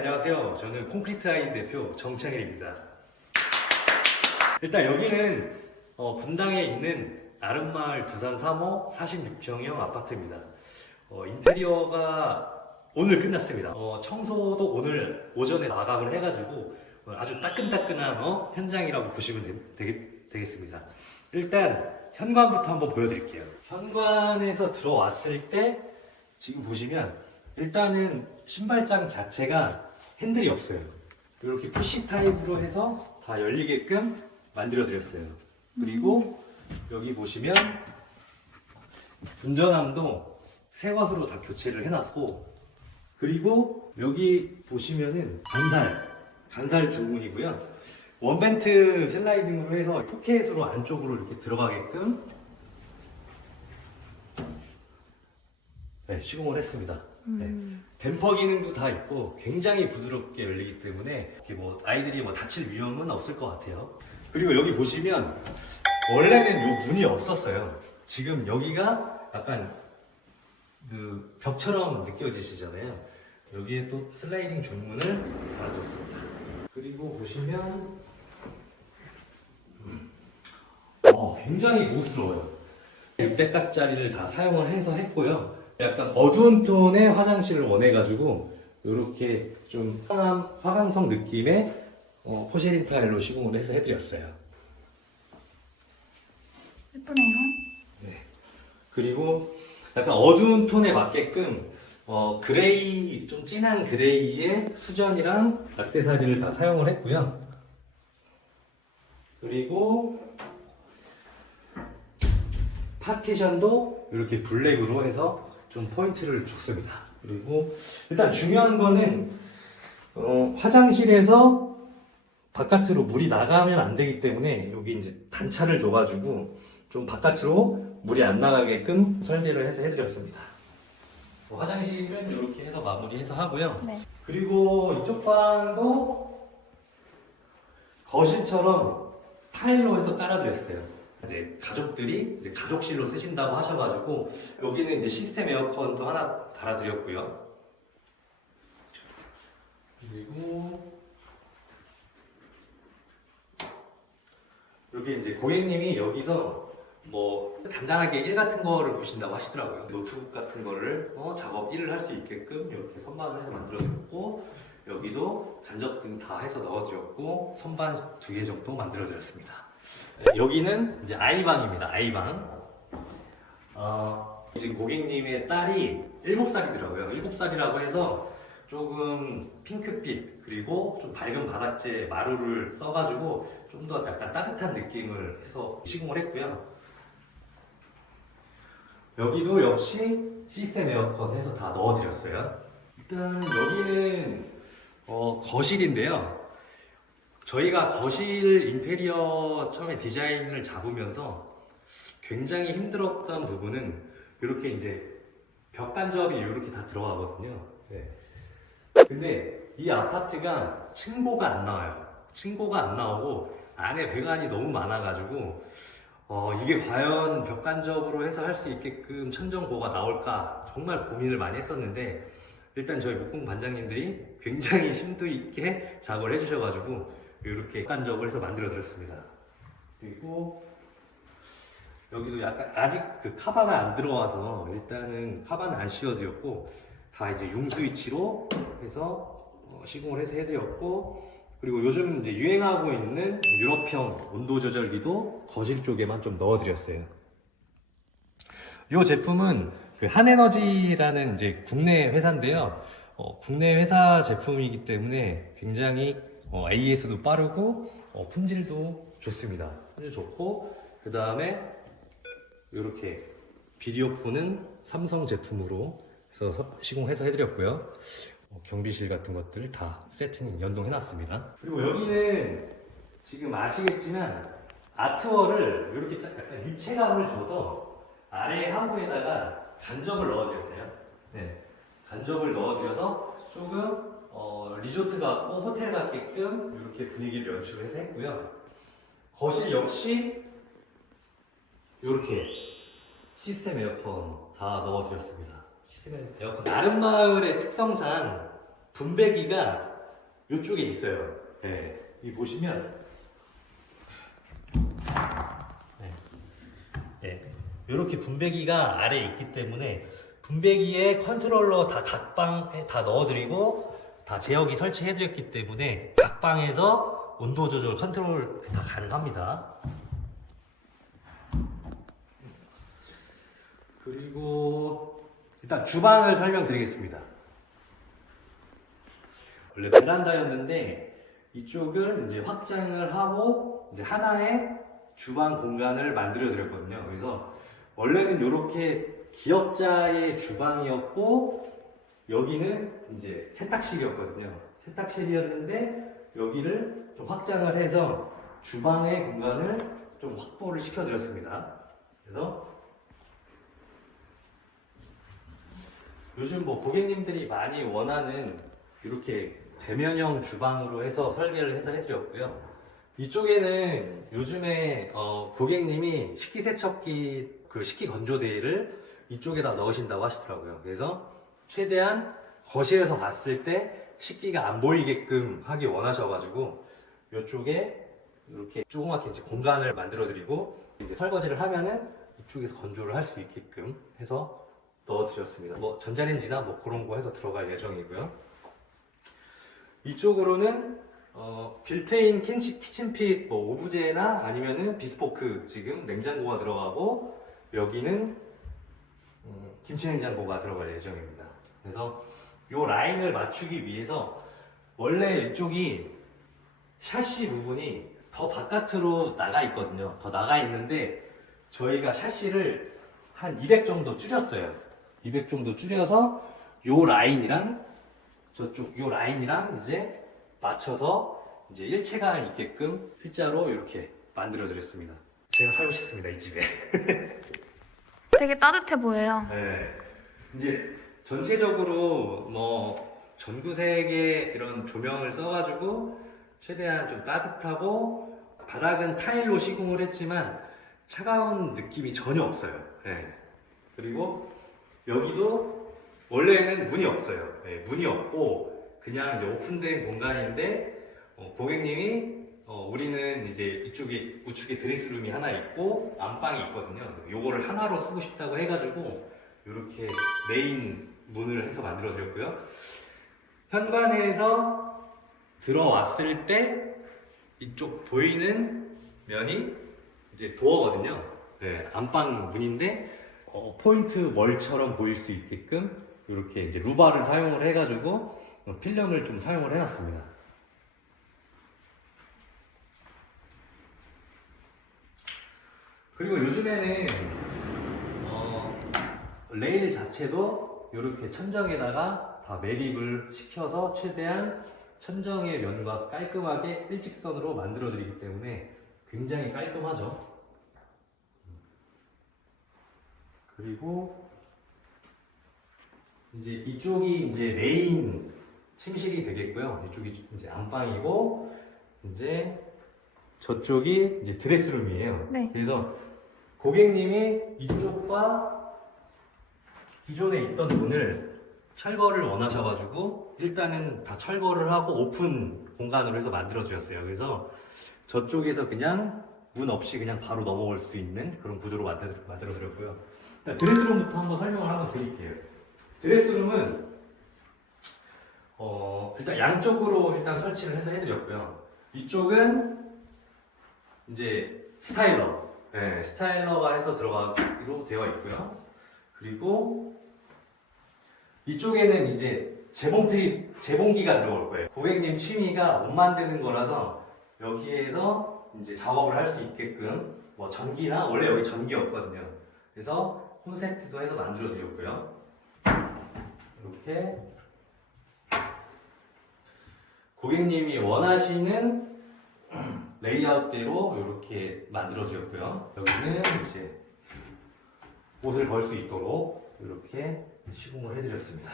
안녕하세요. 저는 콘크리트 아이 대표 정창일입니다. 일단 여기는 어, 분당에 있는 아름마을 두산 3호 46평형 아파트입니다. 어, 인테리어가 오늘 끝났습니다. 어, 청소도 오늘 오전에 마감을 해가지고 어, 아주 따끈따끈한 어, 현장이라고 보시면 되, 겠 습니다 일단 현관부터 한번 보여드릴게요. 현관에서 들어왔을 때 지금 보시면 일단은 신발장 자체가 핸들이 없어요. 이렇게 푸시 타입으로 해서 다 열리게끔 만들어 드렸어요. 그리고 여기 보시면 운전함도 새 것으로 다 교체를 해놨고 그리고 여기 보시면은 간살 간살 주문이고요. 원벤트 슬라이딩으로 해서 포켓으로 안쪽으로 이렇게 들어가게끔 네, 시공을 했습니다. 네. 댐퍼 기능도 다 있고 굉장히 부드럽게 열리기 때문에 이렇게 뭐 아이들이 뭐 다칠 위험은 없을 것 같아요. 그리고 여기 보시면 원래는 요 문이 없었어요. 지금 여기가 약간 그 벽처럼 느껴지시잖아요. 여기에 또 슬라이딩 중문을 달아줬습니다. 그리고 보시면 음. 어, 굉장히 고급스러워요. 600각짜리를 다 사용을 해서 했고요. 약간 어두운 톤의 화장실을 원해가지고 이렇게 좀 화강, 화강성 느낌의 어, 포쉐린 타일로 시공을 해서 해드렸어요. 예쁘네요. 네. 그리고 약간 어두운 톤에 맞게끔 어, 그레이 좀 진한 그레이의 수전이랑 액세서리를 다 사용을 했고요. 그리고 파티션도 이렇게 블랙으로 해서 좀 포인트를 줬습니다. 그리고 일단 중요한 거는 어, 화장실에서 바깥으로 물이 나가면 안 되기 때문에 여기 이제 단차를 줘가지고 좀 바깥으로 물이 안 나가게끔 설계를 해서 해드렸습니다. 뭐 화장실은 이렇게 해서 마무리해서 하고요. 네. 그리고 이쪽 방도 거실처럼 타일로 해서 깔아드렸어요. 이제 가족들이 이제 가족실로 쓰신다고 하셔가지고 여기는 이제 시스템 에어컨도 하나 달아드렸고요. 그리고 이렇게 이제 고객님이 여기서 뭐 간단하게 일 같은 거를 보신다고 하시더라고요. 노트북 같은 거를 어, 작업 일을 할 수 있게끔 이렇게 선반을 해서 만들어드렸고 여기도 간접 등 다 해서 넣어드렸고 선반 두 개 정도 만들어드렸습니다. 네, 여기는 이제 아이방입니다. 아이방. 어, 지금 고객님의 딸이 7살이더라고요. 7살이라고 해서 조금 핑크빛 그리고 좀 밝은 바닥재 마루를 써가지고 좀 더 약간 따뜻한 느낌을 해서 시공을 했고요. 여기도 역시 시스템 에어컨 해서 다 넣어드렸어요. 일단 여기는 어, 거실인데요. 저희가 거실 인테리어 처음에 디자인을 잡으면서 굉장히 힘들었던 부분은 이렇게 이제 벽 간접이 이렇게 다 들어가거든요. 네. 근데 이 아파트가 층고가 안 나와요. 층고가 안 나오고 안에 배관이 너무 많아가지고 어, 이게 과연 벽 간접으로 해서 할 수 있게끔 천정고가 나올까 정말 고민을 많이 했었는데 일단 저희 목공 반장님들이 굉장히 심도 있게 작업을 해주셔가지고 이렇게 간접을 해서 만들어 드렸습니다. 그리고 여기도 약간 아직 그 카바가 안 들어와서 일단은 카바는 안 씌워드렸고 다 이제 융 스위치로 해서 어, 시공을 해서 해드렸고 그리고 요즘 이제 유행하고 있는 유럽형 온도 조절기도 거실 쪽에만 좀 넣어드렸어요. 이 제품은 그 한에너지라는 이제 국내 회사인데요. 어, 국내 회사 제품이기 때문에 굉장히 어, AS도 빠르고 어, 품질도 좋습니다. 품질 좋고 그 다음에 이렇게 비디오 폰은 삼성 제품으로 해서 서- 시공해서 해드렸고요. 어, 경비실 같은 것들 다 세팅ing 연동해놨습니다. 그리고 여기는 지금 아시겠지만 아트월을 이렇게 짝- 약간 입체감을 줘서 아래 하부에다가 간접을 넣어드렸어요. 네, 간접을 넣어드려서 조금 어, 리조트 같고 호텔 같게끔 이렇게 분위기를 연출해서 했고요. 거실 역시 이렇게 시스템 에어컨 다 넣어드렸습니다. 시스템 에어컨. 아름마을의 특성상 분배기가 이쪽에 있어요. 네. 이 보시면 네. 네. 이렇게 분배기가 아래에 있기 때문에 분배기에 컨트롤러 다 각방에 다 넣어드리고 다 제어기 설치해드렸기 때문에 각 방에서 온도 조절 컨트롤 다 가능합니다. 그리고 일단 주방을 설명드리겠습니다. 원래 베란다였는데 이쪽을 이제 확장을 하고 이제 하나의 주방 공간을 만들어 드렸거든요. 그래서 원래는 이렇게 기역자의 주방이었고 여기는 이제 세탁실이었거든요. 세탁실이었는데 여기를 좀 확장을 해서 주방의 공간을 좀 확보를 시켜 드렸습니다. 그래서 요즘 뭐 고객님들이 많이 원하는 이렇게 대면형 주방으로 해서 설계를 해서 해드렸고요. 이쪽에는 요즘에 어, 고객님이 식기세척기 그 식기 건조대를 이쪽에다 넣으신다고 하시더라고요. 그래서 최대한 거실에서 봤을 때 식기가 안 보이게끔 하기 원하셔가지고 이쪽에 이렇게 조그맣게 이제 공간을 만들어드리고 이제 설거지를 하면은 이쪽에서 건조를 할 수 있게끔 해서 넣어드렸습니다. 뭐 전자레인지나 뭐 그런 거 해서 들어갈 예정이고요. 이쪽으로는 어, 빌트인 킨치, 키친핏 뭐 오브제나 아니면은 비스포크 지금 냉장고가 들어가고 여기는 음, 김치 냉장고가 들어갈 예정입니다. 그래서 이 라인을 맞추기 위해서 원래 이쪽이 샤시 부분이 더 바깥으로 나가 있거든요. 더 나가 있는데 저희가 샤시를 한 200 정도 줄였어요. 200 정도 줄여서 요 라인이랑 저쪽 요 라인이랑 이제 맞춰서 이제 일체감을 있게끔 일자로 이렇게 만들어 드렸습니다. 제가 살고 싶습니다, 이 집에. 되게 따뜻해 보여요. 네. 이제 전체적으로 뭐 전구색의 이런 조명을 써가지고 최대한 좀 따뜻하고 바닥은 타일로 시공을 했지만 차가운 느낌이 전혀 없어요. 네. 그리고 여기도 원래는 문이 없어요. 네, 문이 없고 그냥 이제 오픈된 공간인데 어, 고객님이 어, 우리는 이제 이쪽에 우측에 드레스룸이 하나 있고 안방이 있거든요. 요거를 하나로 쓰고 싶다고 해가지고 이렇게 메인 문을 해서 만들어 드렸고요. 현관에서 들어왔을 때 이쪽 보이는 면이 이제 도어거든요. 네, 안방 문인데 어, 포인트 월처럼 보일 수 있게끔 이렇게 이제 루바를 사용을 해가지고 어, 필름을 좀 사용을 해놨습니다. 그리고 요즘에는 어, 레일 자체도 이렇게 천정에다가 다 매립을 시켜서 최대한 천정의 면과 깔끔하게 일직선으로 만들어 드리기 때문에 굉장히 깔끔하죠. 그리고 이제 이쪽이 이제 메인 침실이 되겠고요. 이쪽이 이제 안방이고 이제 저쪽이 이제 드레스룸이에요. 네. 그래서 고객님이 이쪽과 기존에 있던 문을 철거를 원하셔가지고 일단은 다 철거를 하고 오픈 공간으로 해서 만들어 드렸어요. 그래서 저쪽에서 그냥 문 없이 그냥 바로 넘어올 수 있는 그런 구조로 만들어, 만들어 드렸고요. 일단 드레스룸부터 한번 설명을 한번 드릴게요. 드레스룸은 어, 일단 양쪽으로 일단 설치를 해서 해드렸고요. 이쪽은 이제 스타일러, 네, 스타일러가 해서 들어가기로 되어 있고요. 그리고 이쪽에는 이제 재봉틀이, 재봉기가 들어올 거예요. 고객님 취미가 옷 만드는 거라서 여기에서 이제 작업을 할 수 있게끔 뭐 전기나 원래 여기 전기였거든요. 그래서 콘센트도 해서 만들어 드렸고요. 이렇게 고객님이 원하시는 레이아웃대로 이렇게 만들어 드렸고요. 여기는 이제 옷을 걸 수 있도록 이렇게 시공을 해드렸습니다.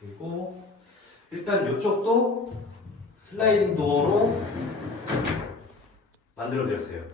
그리고 일단 이쪽도 슬라이딩 도어로 만들어 드렸어요.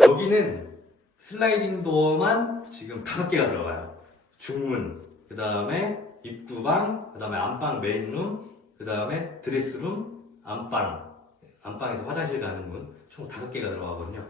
여기는 슬라이딩 도어만 지금 다섯 개가 들어가요. 중문, 그 다음에 입구방, 그 다음에 안방 메인룸, 그 다음에 드레스룸, 안방, 안방에서 화장실 가는 문, 총 다섯 개가 들어가거든요.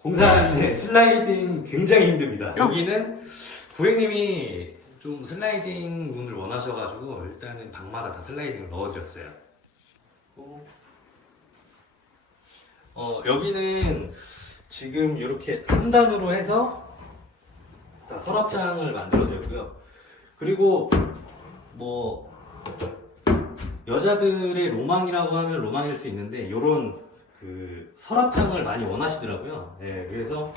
공사하는데 슬라이딩 굉장히 힘듭니다. 여기는 고객님이 좀 슬라이딩 문을 원하셔가지고 일단은 방마다 다 슬라이딩을 넣어드렸어요. 어, 여기는 지금 이렇게 3단으로 해서 다 서랍장을 만들어줬고요. 그리고 뭐 여자들의 로망이라고 하면 로망일 수 있는데 이런 그 서랍장을 많이 원하시더라고요. 네, 그래서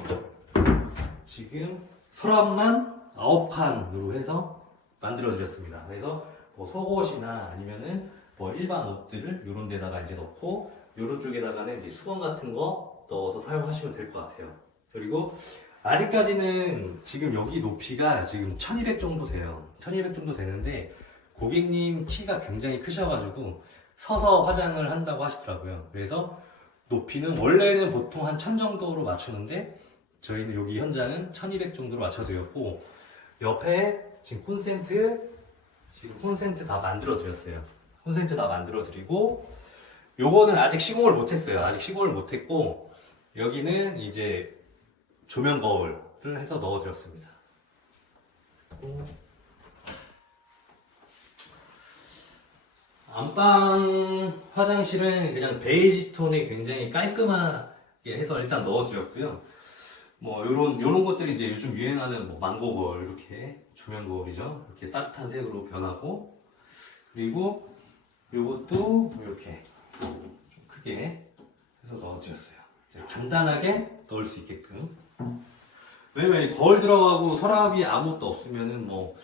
지금 서랍만 9칸으로 해서 만들어드렸습니다. 그래서 뭐 속옷이나 아니면은 뭐 일반 옷들을 이런 데다가 이제 넣고 이런 쪽에다가는 이제 수건 같은 거 넣어서 사용하시면 될 것 같아요. 그리고 아직까지는 지금 여기 높이가 지금 1200 정도 돼요. 1200 정도 되는데 고객님 키가 굉장히 크셔가지고 서서 화장을 한다고 하시더라고요. 그래서 높이는 원래는 보통 한 1000 정도로 맞추는데 저희는 여기 현장은 1200 정도로 맞춰드렸고 옆에 지금 콘센트 지금 콘센트 다 만들어 드렸어요. 콘센트 다 만들어 드리고 요거는 아직 시공을 못 했어요. 아직 시공을 못 했고 여기는 이제 조명 거울을 해서 넣어 드렸습니다. 안방 화장실은 그냥 베이지 톤이 굉장히 깔끔하게 해서 일단 넣어드렸고요. 뭐 요런 요런 것들이 이제 요즘 유행하는 뭐 망고 거울 이렇게 조명 거울이죠. 이렇게 따뜻한 색으로 변하고 그리고 요것도 이렇게 좀 크게 해서 넣어드렸어요. 간단하게 넣을 수 있게끔. 왜냐면 이 거울 들어가고 서랍이 아무것도 없으면은 뭐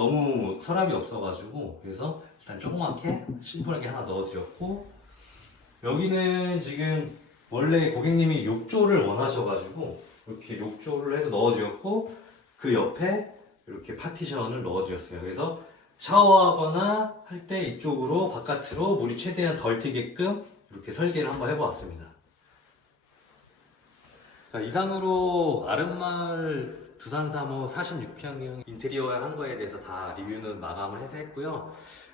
너무 서랍이 없어가지고 그래서 일단 조그맣게 심플하게 하나 넣어드렸고 여기는 지금 원래 고객님이 욕조를 원하셔가지고 이렇게 욕조를 해서 넣어드렸고 그 옆에 이렇게 파티션을 넣어드렸어요. 그래서 샤워하거나 할 때 이쪽으로 바깥으로 물이 최대한 덜 튀게끔 이렇게 설계를 한번 해보았습니다. 자, 이상으로 아름마을 두산사무 46평형 인테리어 한 거에 대해서 다 리뷰는 마감을 해서 했고요.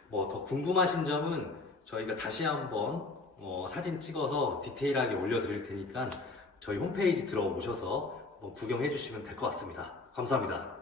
뭐 더 궁금하신 점은 저희가 다시 한번 어, 사진 찍어서 디테일하게 올려드릴 테니까 저희 홈페이지 들어오셔서 뭐 구경해 주시면 될 것 같습니다. 감사합니다.